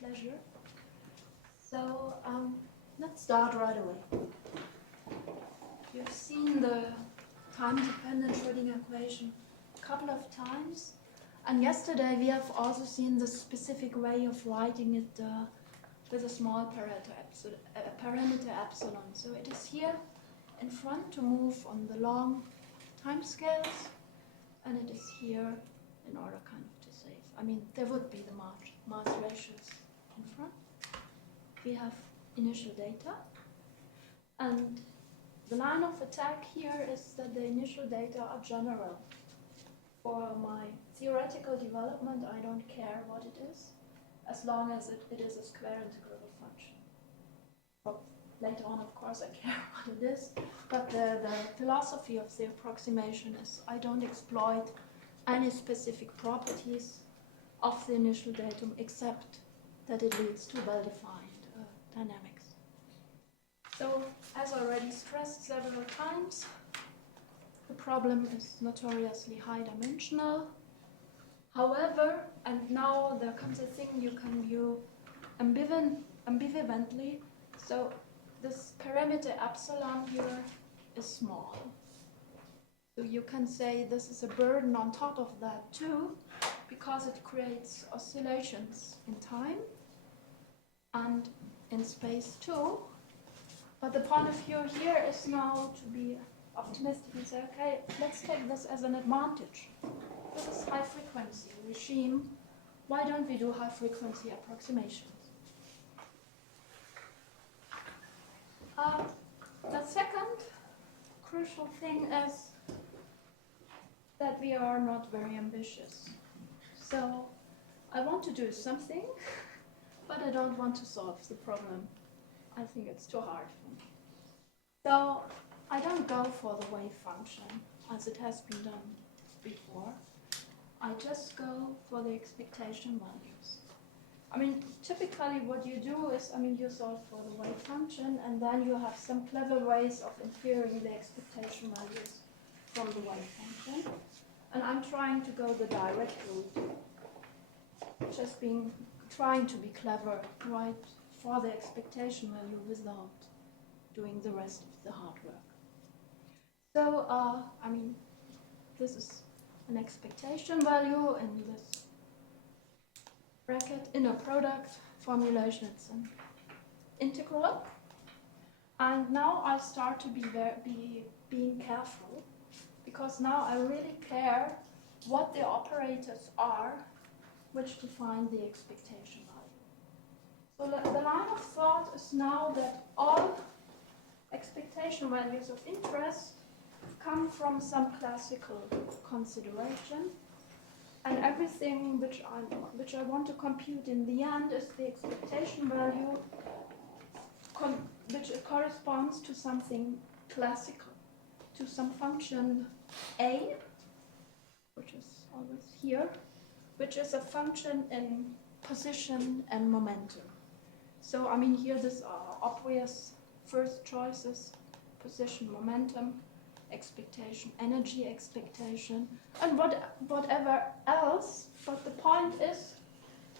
pleasure. So let's start right away. You've seen the time-dependent Schrödinger equation a couple of times, and yesterday we have also seen the specific way of writing it with a small parameter epsilon. So it is here in front to move on the long time scales, and it is here in order kind of to save. I mean, there would be the mass ratios in front. We have initial data, and the line of attack here is that the initial data are general. For my theoretical development, I don't care what it is, as long as it is a square integrable function. Well, later on, of course, I care what it is, but the philosophy of the approximation is I don't exploit any specific properties of the initial datum except that it leads to well-defined dynamics. So, as already stressed several times, the problem is notoriously high-dimensional. However, and now there comes a thing you can view ambivalently. So this parameter epsilon here is small. So you can say this is a burden on top of that too, because it creates oscillations in time and in space too. But the point of view here is now to be optimistic and say, okay, let's take this as an advantage. This is high frequency regime. Why don't we do high frequency approximations? The second crucial thing is that we are not very ambitious. So I want to do something, but I don't want to solve the problem. I think it's too hard for me. So I don't go for the wave function as it has been done before. I just go for the expectation values. I mean, typically what you do is, you solve for the wave function, and then you have some clever ways of inferring the expectation values from the wave function. And I'm trying to go the direct route, just trying to be clever, right, for the expectation value without doing the rest of the hard work. So, this is an expectation value in this bracket, inner product formulation, it's an integral. And now I start to being careful, because now I really care what the operators are which define the expectation value. So the line of thought is now that all expectation values of interest come from some classical consideration, and everything which I want to compute in the end is the expectation value which corresponds to something classical, to some function A, which is always here, which is a function in position and momentum. So here these are obvious first choices: position, momentum, expectation, energy expectation, and whatever else. But the point is,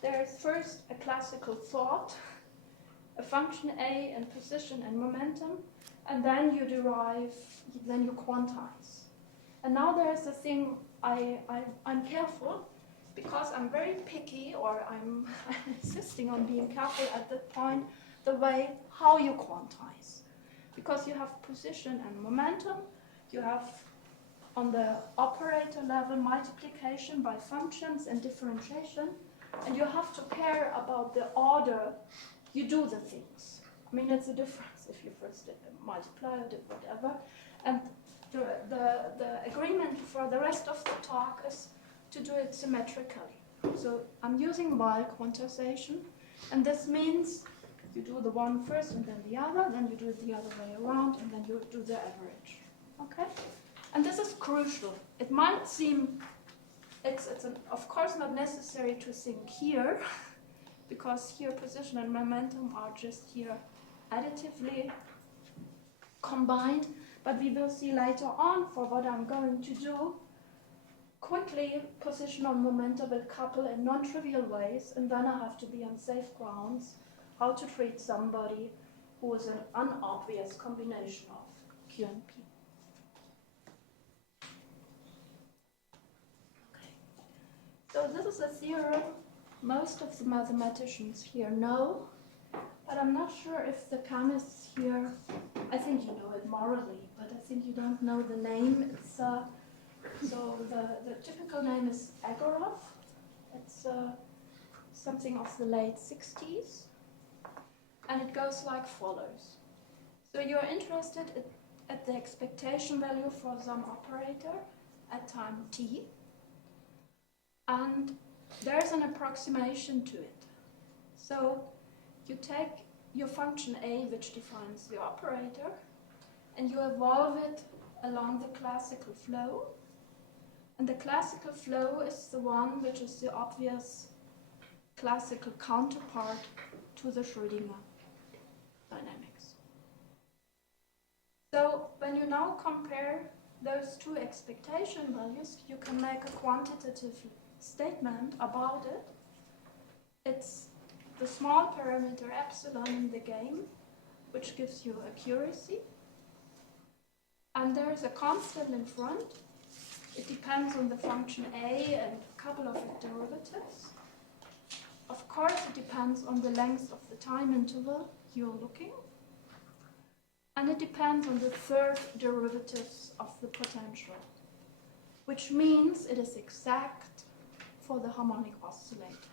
there is first a classical thought, a function A and position and momentum, and then you quantize. And now there is a thing I'm careful, because I'm very picky, or I'm insisting on being careful at that point, the way how you quantize. Because you have position and momentum, you have on the operator level multiplication by functions and differentiation, and you have to care about the order you do the things. It's a difference if you first multiply or did whatever. And the agreement for the rest of the talk is to do it symmetrically. So I'm using while quantization, and this means you do the one first and then the other, then you do it the other way around, and then you do the average. Okay? And this is crucial. It might seem, of course not necessary to think here, because here position and momentum are just here additively combined, but we will see later on for what I'm going to do, quickly positional momenta will couple in non-trivial ways, and then I have to be on safe grounds how to treat somebody who is an unobvious combination of Q and P. Okay. So this is a theorem most of the mathematicians here know, but I'm not sure if the chemists here, I think you know it morally, but I think you don't know the name. It's so the typical name is Agorov. It's something of the late 60s, and it goes like follows. So you're interested at the expectation value for some operator at time t, and there's an approximation to it. So you take your function a, which defines the operator, and you evolve it along the classical flow. And the classical flow is the one which is the obvious classical counterpart to the Schrödinger dynamics. So when you now compare those two expectation values, you can make a quantitative statement about it. It's the small parameter epsilon in the game, which gives you accuracy. And there is a constant in front. It depends on the function a and a couple of derivatives. Of course, it depends on the length of the time interval you're looking. And it depends on the third derivatives of the potential, which means it is exact for the harmonic oscillator.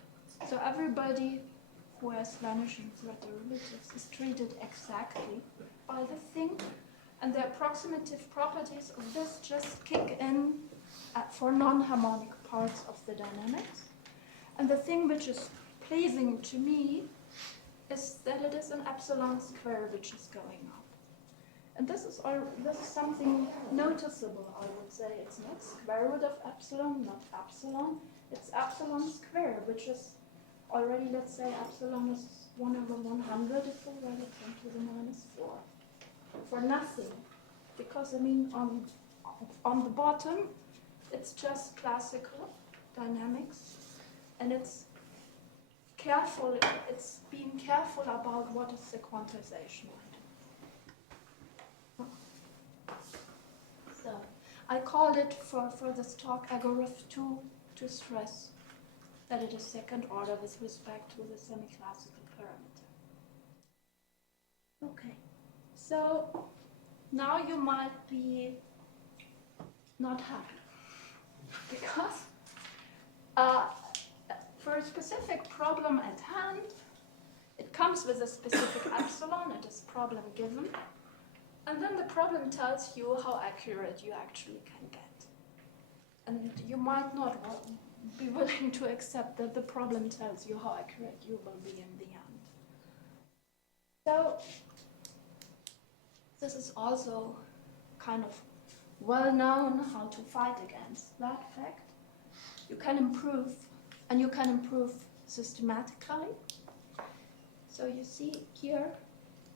So everybody who has vanishing third derivatives is treated exactly by the thing, and the approximative properties of this just kick in for non-harmonic parts of the dynamics. And the thing which is pleasing to me is that it is an epsilon square which is going up. And this is something noticeable, I would say. It's not square root of epsilon, not epsilon. It's epsilon square, which is already, let's say, epsilon is 1/100, if we write it 10 to the -4. For nothing. Because, I mean, on the bottom, it's just classical dynamics, and it's being careful about what is the quantization. So I called it for this talk Agorov 2 to stress that it is second order with respect to the semiclassical parameter. Okay, so now you might be not happy because for a specific problem at hand, it comes with a specific epsilon, it is problem given, and then the problem tells you how accurate you actually can get. And you might not be willing to accept that the problem tells you how accurate you will be in the end. So this is also kind of well known how to fight against that fact. You can improve, and you can improve systematically. So you see here,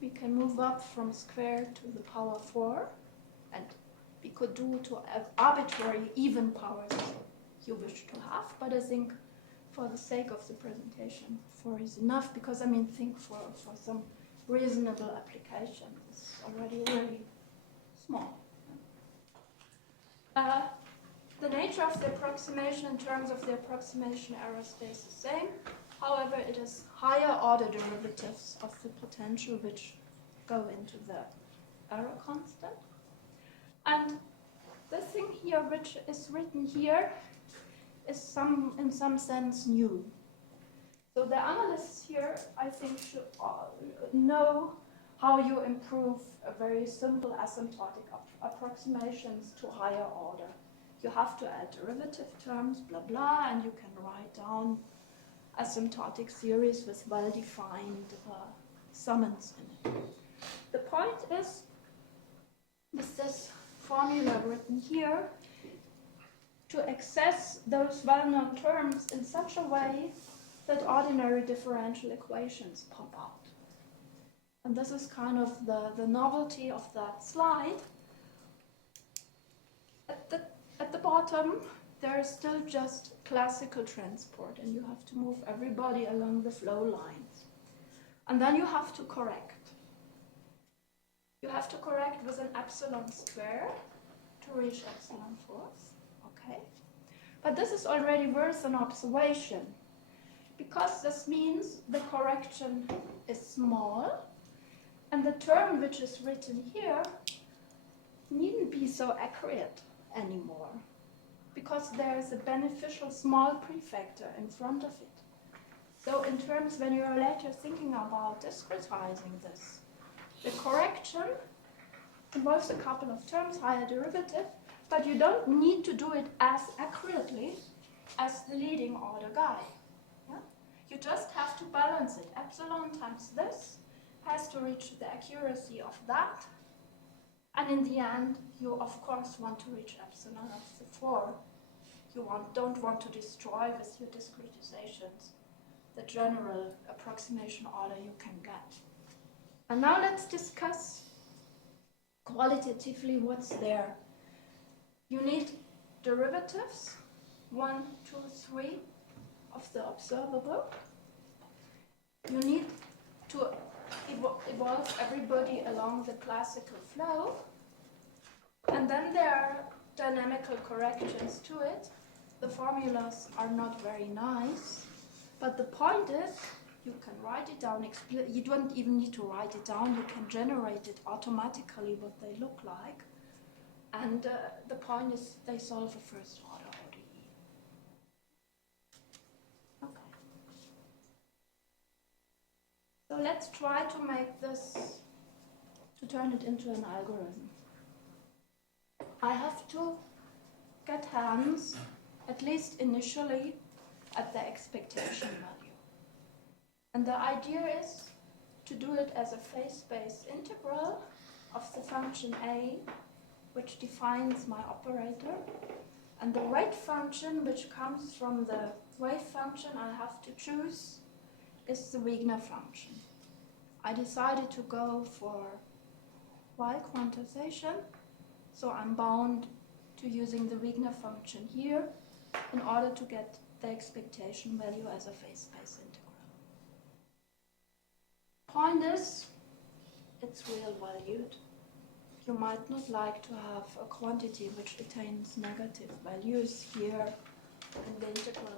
we can move up from square to the power 4, and we could do to arbitrary even powers you wish to have, but I think for the sake of the presentation, 4 is enough, because I mean, think for some reasonable application, it's already really small. The nature of the approximation in terms of the approximation error stays the same. However, it is higher order derivatives of the potential which go into the error constant. And the thing here which is written here is in some sense new. So the analysts here, I think, should know how you improve a very simple asymptotic approximations to higher order. You have to add derivative terms, blah, blah, and you can write down asymptotic series with well-defined summands in it. The point is, with this formula written here, to access those well-known terms in such a way that ordinary differential equations pop out. And this is kind of the novelty of that slide. At the bottom, there is still just classical transport, and you have to move everybody along the flow lines. And then you have to correct. You have to correct with an epsilon square to reach epsilon fourth, okay? But this is already worth an observation, because this means the correction is small, and the term which is written here needn't be so accurate anymore, because there is a beneficial small prefactor in front of it. So in terms, when you are later thinking about discretizing this, the correction involves a couple of terms, higher derivative, but you don't need to do it as accurately as the leading order guy. Yeah? You just have to balance it. Epsilon times this has to reach the accuracy of that, and in the end, you of course want to reach epsilon of the 4. You don't want to destroy with your discretizations the general approximation order you can get. And now let's discuss qualitatively what's there. You need derivatives, 1, 2, 3 of the observable. You need to evolve everybody along the classical flow. And then there are dynamical corrections to it. The formulas are not very nice, but the point is you can write it down. You don't even need to write it down. You can generate it automatically what they look like. And the point is they solve a first order ODE. Okay. So let's try to make this, to turn it into an algorithm. I have to get hands, at least initially, at the expectation value. And the idea is to do it as a phase-space integral of the function a, which defines my operator, and the weight function, which comes from the wave function I have to choose, is the Wigner function. I decided to go for Y quantization, so I'm bound to using the Wigner function here in order to get the expectation value as a phase-space integral. Point is, it's real valued. You might not like to have a quantity which attains negative values here in the integral.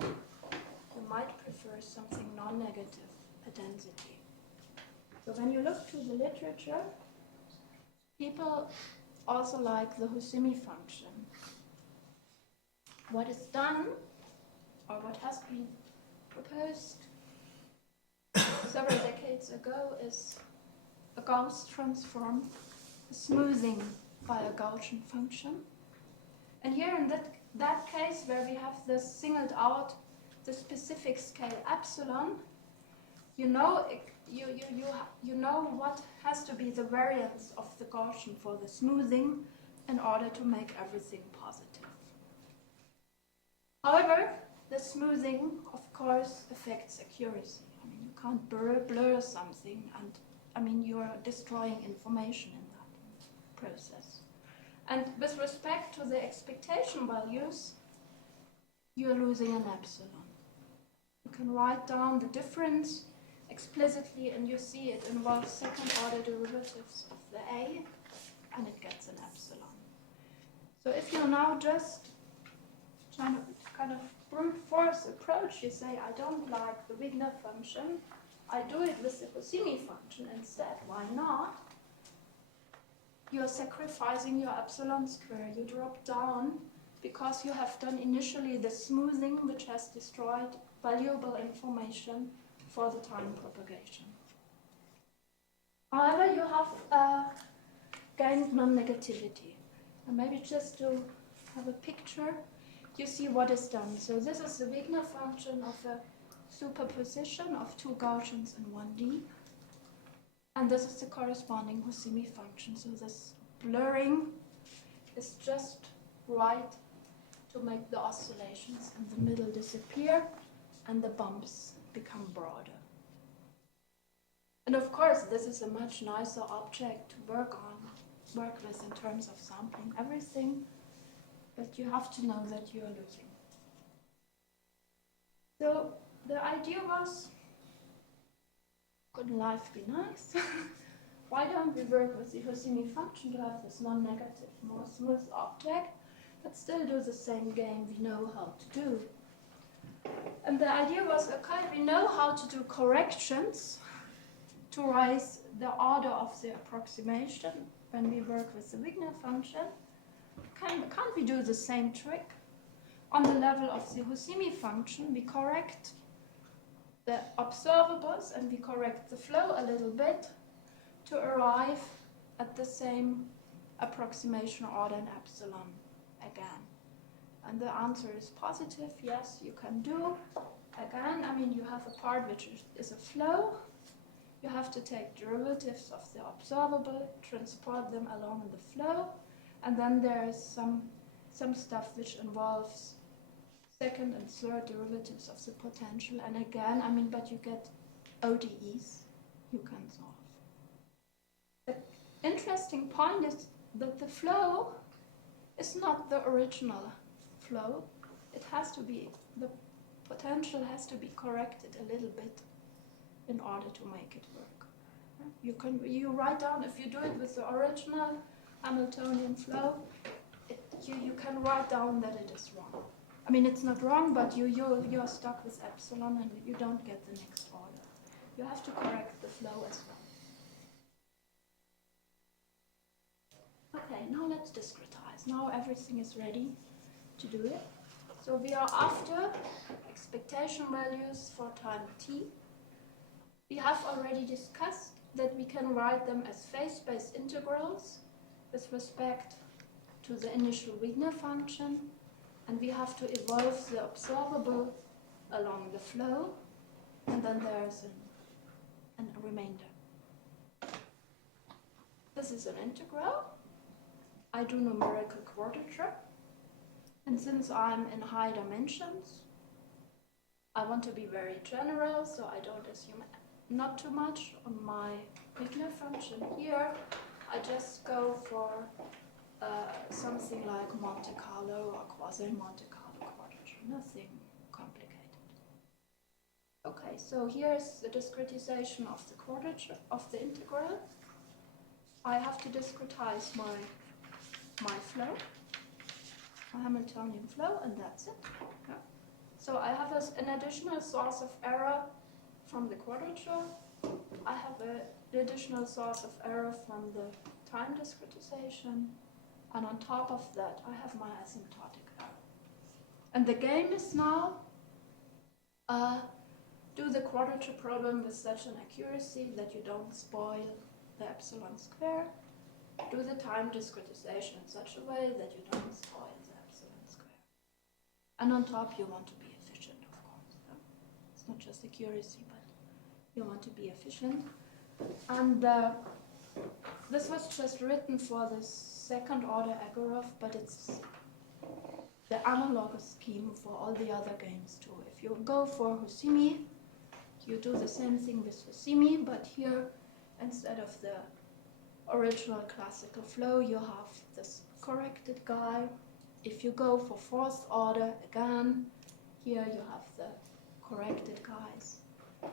You might prefer something non-negative, a density. So when you look to the literature, people also like the Husimi function. What is done, or what has been proposed several decades ago, is a Gauss transform, a smoothing by a Gaussian function. And here in that case, where we have this singled out the specific scale epsilon, you know what has to be the variance of the Gaussian for the smoothing in order to make everything positive. However, the smoothing, of course, affects accuracy. I mean, you can't blur something, and I mean, you're destroying information in that process. And with respect to the expectation values, you're losing an epsilon. You can write down the difference explicitly, and you see it involves second-order derivatives of the A, and it gets an epsilon. So if you now just trying to kind of brute force approach, you say, I don't like the Wigner function, I do it with the Husimi function instead, why not? You're sacrificing your epsilon square. You drop down because you have done initially the smoothing, which has destroyed valuable information for the time propagation. However, you have gained non-negativity. And maybe just to have a picture, you see what is done. So this is the Wigner function of a superposition of two Gaussians in 1D. And this is the corresponding Husimi function. So this blurring is just right to make the oscillations in the middle disappear and the bumps become broader. And of course, this is a much nicer object to work with in terms of sampling everything. but you have to know that you're losing. So the idea was, couldn't life be nice? Why don't we work with the Houdini function to have this non-negative, more smooth object, but still do the same game we know how to do? And the idea was, okay, we know how to do corrections to raise the order of the approximation when we work with the Wigner function. Can't we do the same trick? On the level of the Houdini function, we correct the observables and we correct the flow a little bit to arrive at the same approximation order in epsilon again. And the answer is positive. Yes, you can do. Again, I mean, you have a part which is a flow. You have to take derivatives of the observable, transport them along in the flow, and then there is some stuff which involves second and third derivatives of the potential. And again, I mean, but you get ODEs you can solve. The interesting point is that the flow is not the original flow. It has to be, the potential has to be corrected a little bit in order to make it work. You write down, if you do it with the original Hamiltonian flow, you can write down that it is wrong. I mean, it's not wrong, but you're stuck with epsilon and you don't get the next order. You have to correct the flow as well. Okay, now let's discretize. Now everything is ready to do it. So we are after expectation values for time t. We have already discussed that we can write them as phase-space integrals with respect to the initial Wigner function, and we have to evolve the observable along the flow, and then there's a remainder. This is an integral. I do numerical quadrature, and since I'm in high dimensions, I want to be very general, so I don't assume not too much on my Wigner function here. I just go for something like Monte Carlo or quasi-Monte Carlo quadrature, nothing complicated. Okay, so here's the discretization of the quadrature, of the integral. I have to discretize my flow, my Hamiltonian flow, and that's it. Yeah. So I have an additional source of error from the quadrature. I have an additional source of error from the time discretization. And on top of that, I have my asymptotic error. And the game is now do the quadrature problem with such an accuracy that you don't spoil the epsilon square. Do the time discretization in such a way that you don't spoil the epsilon square. And on top, you want to be efficient, of course. So it's not just accuracy, but you want to be efficient. And this was just written for this second order Agorov, but it's the analogous scheme for all the other games too. If you go for Houdini, you do the same thing with Houdini, but here, instead of the original classical flow, you have this corrected guy. If you go for fourth order, again, here you have the corrected guys.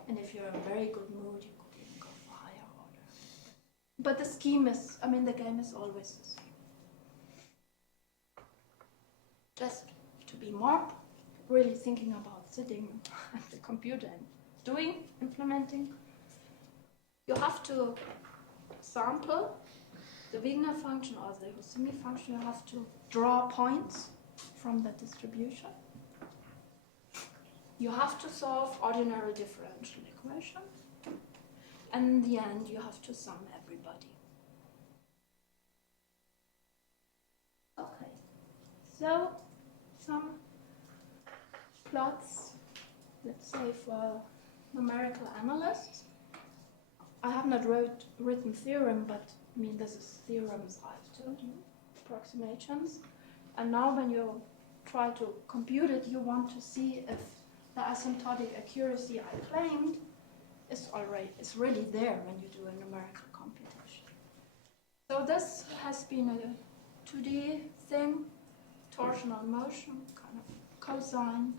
And if you're in a very good mood, you could even go for higher order. But the scheme is, I mean, the game is always the same. Just to be more really thinking about sitting at the computer and implementing, you have to sample the Wigner function or the Houdini function. You have to draw points from that distribution. You have to solve ordinary differential equation. And in the end, you have to sum everybody. Okay, so some plots, let's say for numerical analysts. I have not written theorem, but I mean, this is theorems I've told you, approximations. And now when you try to compute it, you want to see if the asymptotic accuracy I claimed is really there when you do a numerical computation. So this has been a 2D thing torsional motion, kind of cosine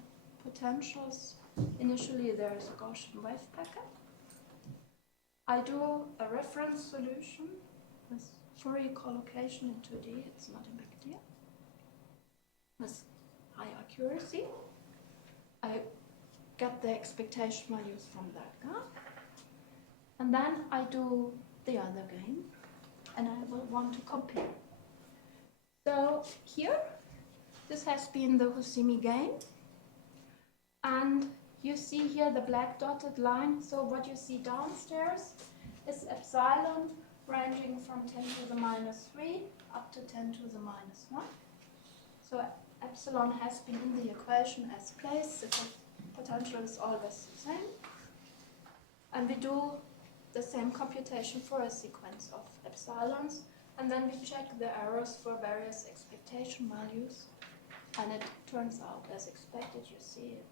potentials. Initially, there is a Gaussian wave packet. I do a reference solution with Fourier collocation in 2D. It's not a big deal. With high accuracy, I get the expectation values from that graph. And then I do the other game, and I will want to compare. So here, this has been the Husimi game. And you see here the black dotted line. So what you see downstairs is epsilon ranging from 10 to the minus 3 up to 10 to the minus 1. So epsilon has been in the equation as placed. The potential is always the same. And we do the same computation for a sequence of epsilons. And then we check the errors for various expectation values. And it turns out, as expected, you see it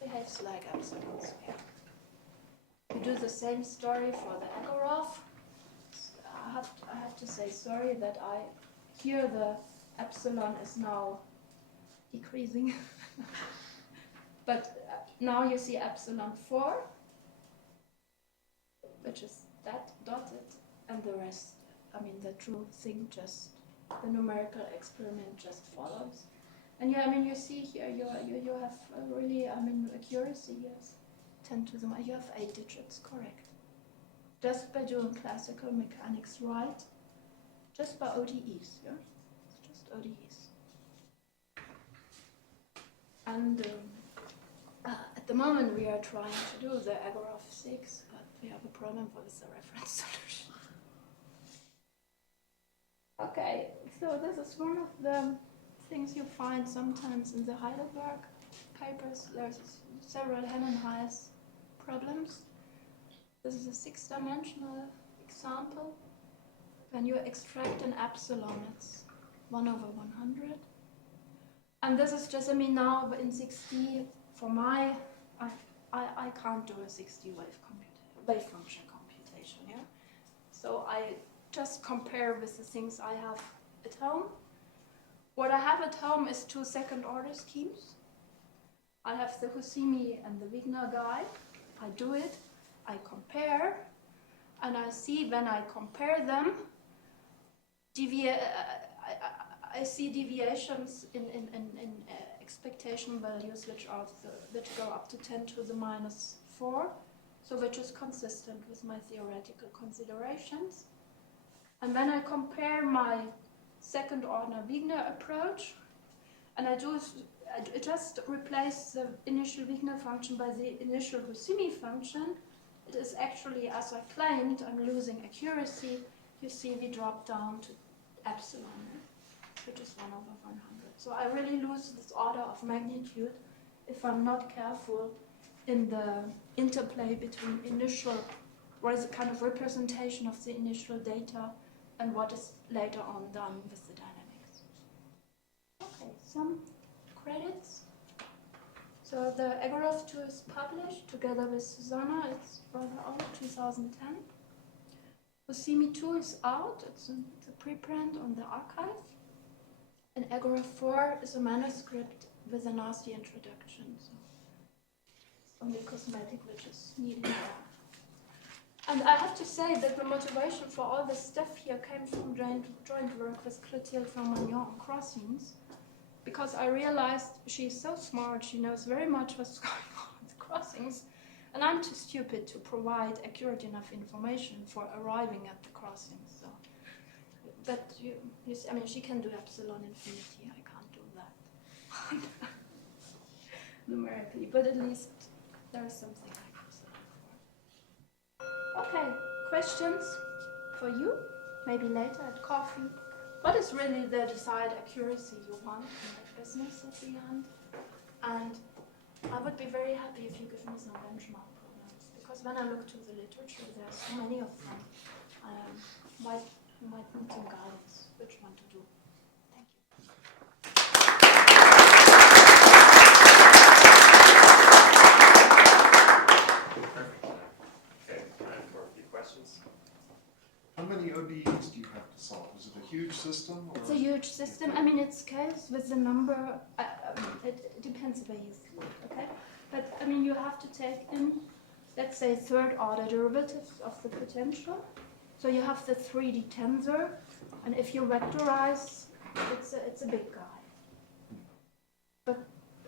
behaves like epsilon squared. We do the same story for the Egorov. I have to say sorry that here the epsilon is now decreasing. But now you see epsilon 4, which is that dotted, and the rest, I mean the true thing, just the numerical experiment just follows. And you see here you have really, accuracy is 10 to the minus. You have 8 digits, correct. Just by doing classical mechanics right, just by ODEs, yeah? It's just ODEs. And at the moment we are trying to do the Egorov 6, but we have a problem with the reference solution. Okay, so this is one of the things you find sometimes in the Heidelberg papers. There's several Hellenheis problems. This is a 6-dimensional example. When you extract an epsilon, it's 1 over 100. And this is just, now in 6D, for I can't do a 6D wave function computation, yeah? So I just compare with the things I have at home. What I have at home is 2 second-order schemes. I have the Husimi and the Wigner guy. I do it, I compare, and I see when I compare them, I see deviations in expectation values which go up to 10 to the minus 4, so which is consistent with my theoretical considerations. And when I compare my second-order Wigner approach, and I just replace the initial Wigner function by the initial Husimi function, it is actually, as I claimed, I'm losing accuracy. You see we drop down to epsilon, which is 1 over 100. So I really lose this order of magnitude if I'm not careful in the interplay between initial, what is a kind of representation of the initial data and what is later on done with the dynamics. Okay, some credits. So the Egorov 2 is published together with Susanna. It's rather old, 2010. Husimi 2 is out. It's a preprint on the archive. And Egorov 4 is a manuscript with a nasty introduction. So it's only cosmetic which is needed there. And I have to say that the motivation for all this stuff here came from joint work with Clotilde Magnon on crossings, because I realized she's so smart, she knows very much what's going on with crossings, and I'm too stupid to provide accurate enough information for arriving at the crossings. So, but she can do epsilon infinity. I can't do that numerically, but at least there is something like epsilon for. Okay, questions for you? Maybe later at coffee. What is really the desired accuracy you want in that business at the end? And I would be very happy if you give me some benchmark problems, because when I look to the literature, there are so many of them. Might need some guidance which one to do. Thank you. Perfect. Okay, time for a few questions. How many ODEs do you have to solve? Is it a huge system? Or? It's a huge system. I mean, it scales with the number. It depends where you see it, okay? But I mean, you have to take in, let's say, third-order derivatives of the potential. So you have the 3D tensor, and if you vectorize, it's a big guy.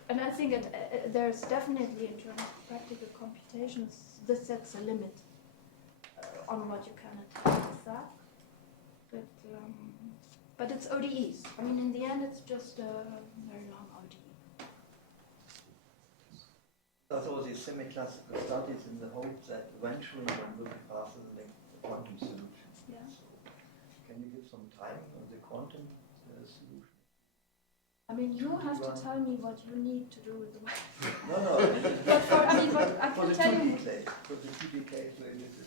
And I think there's definitely, in terms of practical computations, this sets a limit on what you can attack with that. But it's ODEs. I mean, in the end, it's just a very long ODE. So the semi-classical studies in the hope that eventually one will be faster than the quantum solution. Yeah. So can you give some time on the quantum solution? I mean, you have to tell me what you need to do with the No. But I mean, what I can tell you. For the 2D case, where it is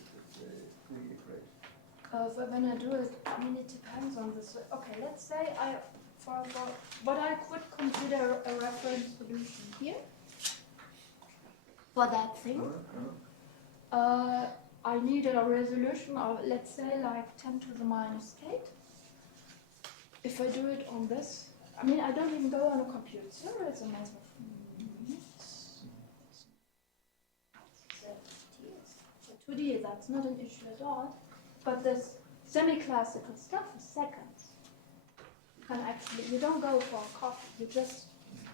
really great. When I do it, I mean, it depends on this. Okay, let's say for what I could consider a reference solution here for that thing, I need a resolution of, let's say, like 10 to the minus 8. If I do it on this, I mean, I don't even go on a computer. It's a matter of minutes. For 2D, that's not an issue at all. But this semi-classical stuff is seconds. You can actually, you don't go for a coffee. You just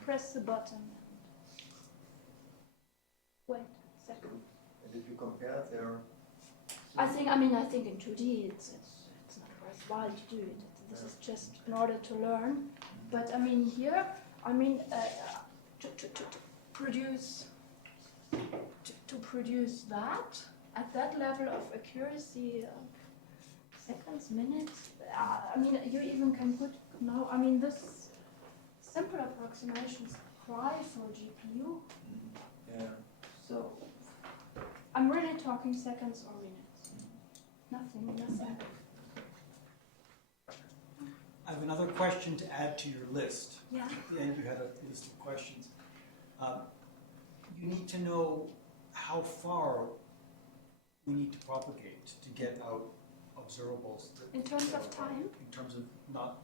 press the button and wait a second. And if you compare their... I think in 2D it's not worthwhile to do it. This is just in order to learn. But I mean here, to produce that at that level of accuracy, seconds, minutes. I mean, you even can put now. I mean, this simple approximations cry for GPU. Yeah. So I'm really talking seconds or minutes. Nothing. I have another question to add to your list. Yeah. At the end, you had a list of questions. You need to know how far we need to propagate to get out observables. In terms of time? In terms of not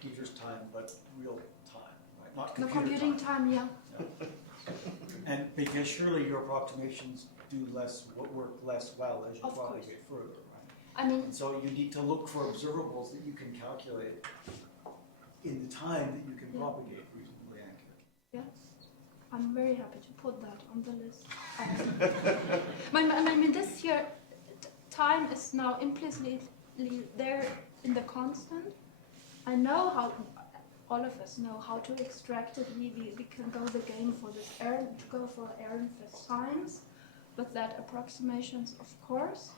computer's time, but real time, right? Not The computer computing time, yeah. And because surely your approximations do work less well as you Of course. propagate further, right? I mean, And so you need to look for observables that you can calculate in the time that you can Yeah. propagate reasonably accurately. yes, I'm very happy to put that on the list. I mean, this here, time is now implicitly there in the constant. I know how, all of us know how to extract it. We can go the game for this to go for Ehrenfest times, with that approximations, of course.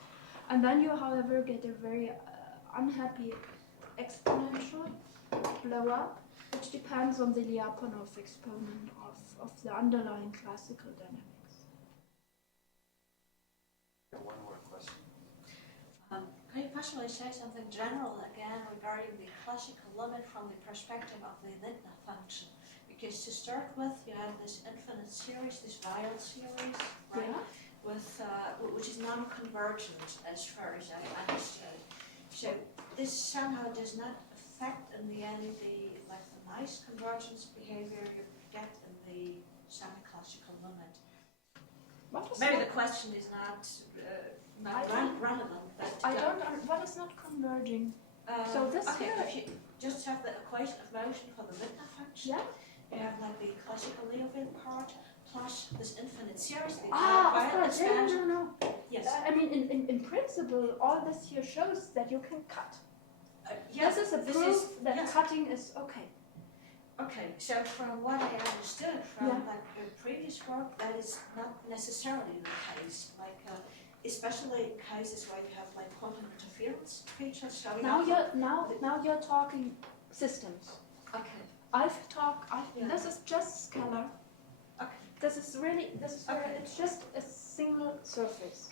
And then you, however, get a very unhappy exponential blow up, which depends on the Lyapunov exponent of the underlying classical dynamics. One more question. Can you possibly say something general again regarding the classical limit from the perspective of the Lindner function? Because to start with, you have this infinite series, this Weyl series, right? Yeah. With which is non-convergent as far as I understood. So this somehow does not affect in the end the nice convergence behavior you get in the semi-classical limit. Maybe the question is not relevant, but What is not converging? So this okay, here- if you just have the equation of motion for the Lindner function, Yeah. you have like the classical Liouville part plus this infinite series. The Of Weyl course. expansion. No. Yes. I mean, in principle, all this here shows that you can cut. Yes, This is a proof that yes. cutting is okay. Okay, so from what I understood from Yeah. like the previous work, that is not necessarily the case. Like especially in cases where you have like quantum interference features showing Now up. you're you're talking systems. Okay. Yeah. This is just scalar. Okay. This is Okay. it's just a single surface.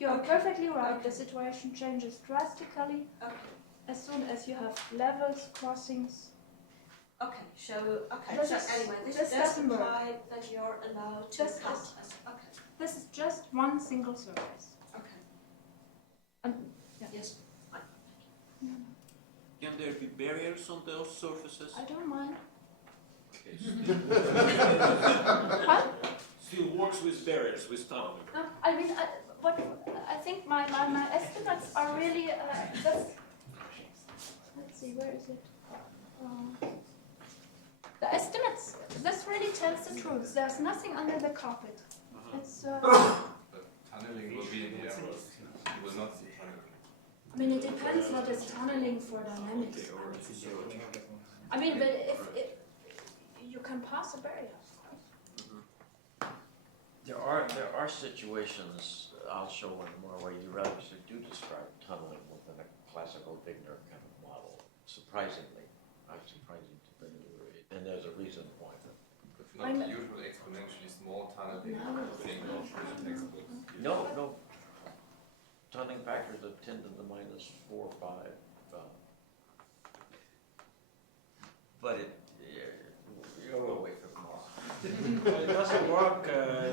You are Okay. perfectly right. Okay. The situation changes drastically Okay. as soon as you have levels, crossings. Okay. So This so is- anyway, this this does doesn't work. imply that you're allowed to This cut. is- Okay. This is just one single surface. Okay. And yeah. Yes. Fine. Can there be barriers on those surfaces? I don't mind. Okay, Huh? still works with barriers, with tunneling. No, I mean, I think my estimates are really, let's see, where is it? The estimates, this really tells the truth. There's nothing under the carpet. It's, But tunneling will be in here. You will not see tunneling. I mean, it depends what is tunneling for dynamics. I mean, but if you can pass a barrier, of course. There are situations, I'll show one more, where you actually do describe tunneling within a classical Wigner kind of model. Surprisingly, surprising to me, and there's a reason why. But not the usual exponentially small tunneling thing of the textbooks. No. Tunneling factors of 10 to the minus 4 or 5. But you're away from more. It doesn't work,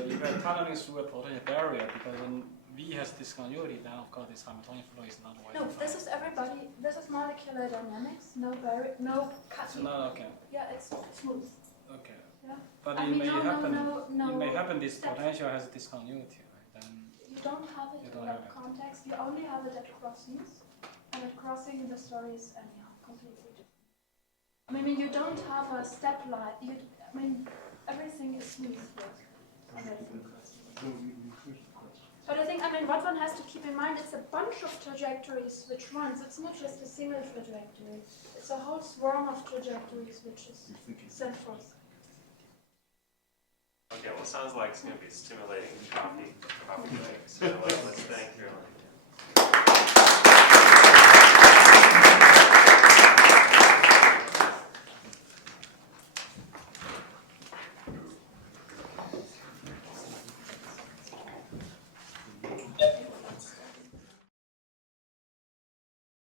you get tunneling through a potential barrier, because when V has discontinuity, then of course this Hamiltonian flow is not away No, from this is everybody, this is molecular dynamics, no barrier, no cut. So now, okay, Yeah, it's smooth. okay. Yeah. But I it mean, may happen, it may no. happen this step. potential has discontinuity, right? Then You don't have it You in don't that have it. context, you only have it at crossings, and at crossing the story is anyhow completely different. I mean, you don't have a step line, I mean, everything is smooth here. But I think, what one has to keep in mind, it's a bunch of trajectories which runs, it's not just a single trajectory, it's a whole swarm of trajectories which is sent forth. Okay, well, it sounds like it's going to be stimulating coffee break. So